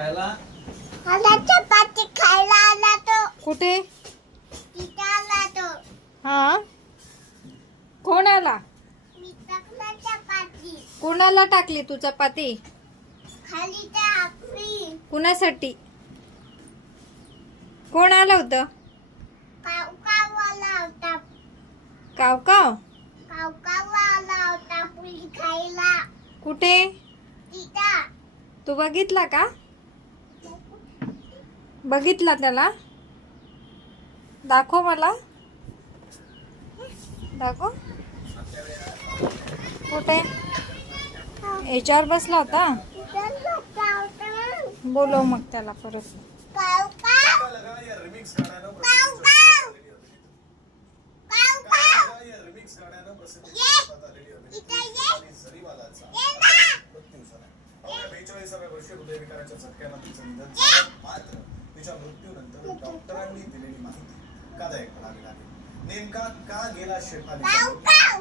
खायला? मला चपाती खायला आला तो. कुठे? तिथे आला तो. हा, कोण आला? मी टाकला चपाती. कोणाला टाकली तू चपाती? खाली टाकली. कुणासाठी? कोण आलं होतं? कावकावाला होता. काव काव? कावकावाला होता पुरी खायला. कुठे? तिथं. तू बघितला का? बघितला त्याला? दाखव मला. दाखव. कुठे? याच्यावर बसला होता. तिथं बसला होता. बोलव मग त्याला परत. कावकाव. रिमिक्स गाण्यानं कावकाव. कावकाव. रिमिक्स गाण्यानं प्रसिद्ध ये. करण्यात आलेली इथं अभिनेत्री ये. रुपाली जरीवालाचा ये ना. मृत्यू झाला. अवघ्या 42व्या वर्षी हृदयविकाराच्या झटक्यानं तिचं निधन झालं. मात्र तिच्या मृत्यूनंतर डॉक्टरांनी दिलेली माहिती धक्कादायक म्हणावी लागेल. नेमका का गेला शेफाली? कावकाव.